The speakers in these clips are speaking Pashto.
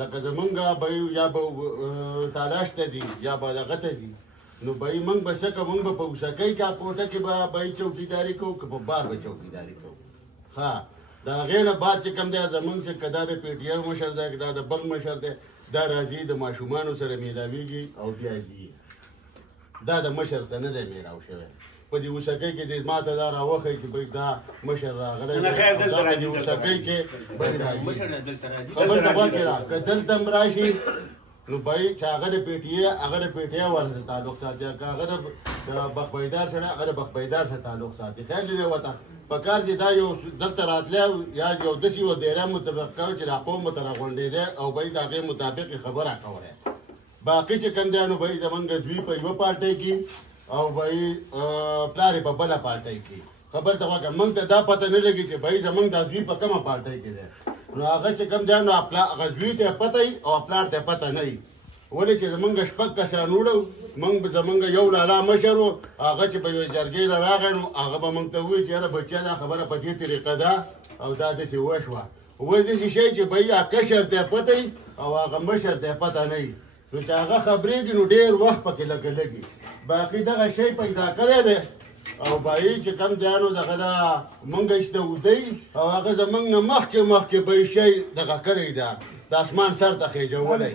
لکه زمونږ به یا به تالاش ته ځي یا به دغه ته ځي نو به موږ به څه کوو موږ به په اوسکۍ کا کوټه کې به چوکیداري کوو که په بار به چوکیداري کوو ښه د هغې نه بعد چې کوم دی زمونږ چې که دا د پی ټي آی مشر دی که دا د بل مشر دی دا راځي د ماشومانو سره میلاویږي او بیا ځي دا د مشر څه نه دی میلاو شوی په دې اوسکۍ کې دې ما ته دا راوښی چې بهی دا مشر راغلی دی او دغه دې اوسکۍ کې بهی راځي خبر ته غوږ کې را که دلته هم راشي نو بهی چې هغه د پی ټي آی هغه د پی ټي آی ورته تعلق ساتي که هغه د بخبیدار سره هغه د بخبیدار سره تعلق ساتي خیر دې ورته پکار چې دا یو دلته راتلی یا یو داسې یوه دایره مطابق کوي چې دا قوم ورته راغونډېدی او بهی د هغې مطابق یې خبره کولی باقي چې کوم دی نو بهی زمونږ دوی په یوه پارټۍ کې او بهی پلار یې په بله پارټۍ کې خبر ته وکړه موږ ته دا پته نه لګي چې بهی زمونږ دا دوی په کومه پارټۍ کې دی نو هغه چې کوم دی نو هغه دوی ته پته وي او پلار ته پته نه وي ولې چې زمونږ شپږ کسان وړو موږ به زمونږ یو لالا مشر و هغه چې په یوې جرګې له راغی نو هغه به موږ ته ووایي چې یاره بچیا دا خبره په دې طریقه ده او دا داسې وشوه وایي داسې شی چې بهی هغه کشر ته پته وي او هغه مشر ته پته نه وي نو چې هغه خبرېږي نو ډېر وخت پکې لږه لګي باقي دغه شی پیدا کړی دی او بهی چې کوم دی نو دغه دا موږ ایسته ودی او هغه زموږ نه مخکې به شی دغه کړی ده د اسمان سر ته خېجولی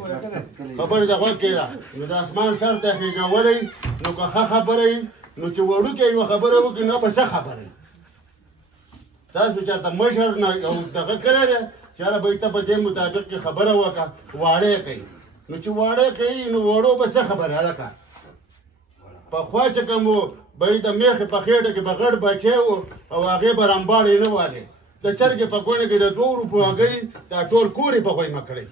خبرې ته غوږ کښېږده نو د اسمان سر ته خېجولی نو که ښه خبره وي نو چې وړوکی یوه خبره وکړي نو به څه خبره وي تاسو چېرته مشر نه یو دغه کړی دی چې یاره بهی ته په دې مطابق کې خبره وکړه واړه یې کوي نو چې واړه کوي نو وړو به څه خبره هلکه پخوا چې کوم و بهی د میخې په خېټه کې به غټ بچی و او هغې به رمباړې نه والې د چرګې په کونه کې د 2 روپو هګۍ دا ټول کور یې په خویمه کړی